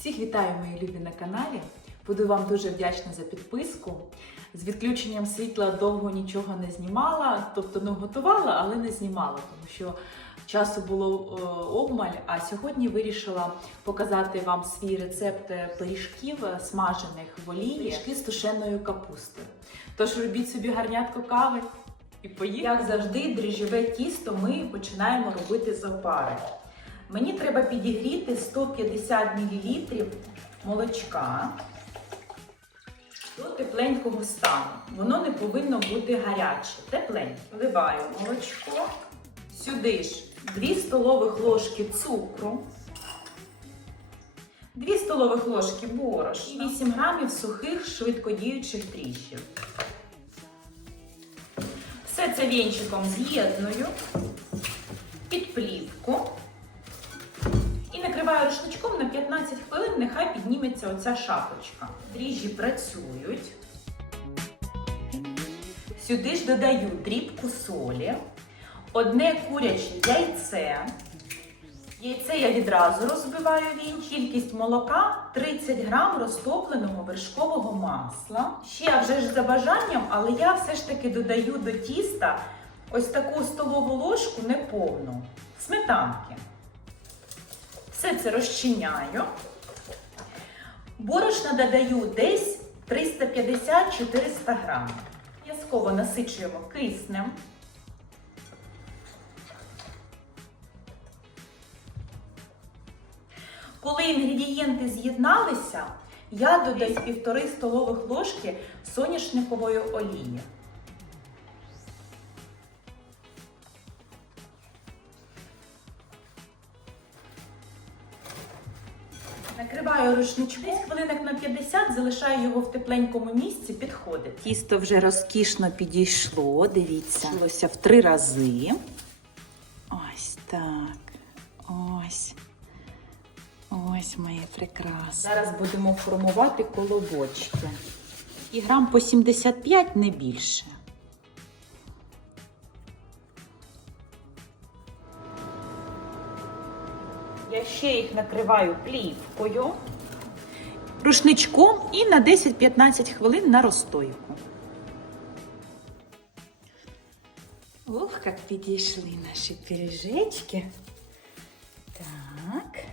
Всіх вітаю, мої любі на каналі. Буду вам дуже вдячна за підписку. З відключенням світла довго нічого не знімала, тобто ну готувала, але не знімала, тому що часу було е, обмаль. А сьогодні вирішила показати вам свій рецепт е, пиріжків е, смажених в олії, пиріжки з тушеною капустою. Тож робіть собі гарнятку кави і поїхали. Як завжди, дріжджове тісто ми починаємо робити з опари. Мені треба підігріти 150 мл молочка до тепленького стану. Воно не повинно бути гаряче. Тепленьке. Вливаю молочко. Сюди ж 2 столових ложки цукру, 2 столових ложки борошна і 8 грамів сухих швидкодіючих тріщів. Все це вінчиком з'єдную під плівку. Накриваю рушничком на 15 хвилин, нехай підніметься оця шапочка. Дріжджі працюють. Сюди ж додаю дрібку солі, одне куряче яйце. Яйце я відразу розбиваю він. Кількість молока 30 грам розтопленого вершкового масла. Ще вже ж за бажанням, але я все ж таки додаю до тіста ось таку столову ложку неповну сметанки. Все це розчиняю. Борошна додаю десь 350-400 грамів. В'язково насичуємо киснем. Коли інгредієнти з'єдналися, я додаю півтори столових ложки соняшникової олії. Накриваю рушничку, хвилинок на 50, залишаю його в тепленькому місці, підходить. Тісто вже розкішно підійшло, дивіться, Підійшлося в три рази. Ось так. Ось. Ось моє прекрасне. Зараз будемо формувати колобочки. І грам по 75, не більше. Я ще їх накриваю плівкою, рушничком і на 10-15 хвилин на розстойку. Ох, як підійшли наші пиріжечки. Так.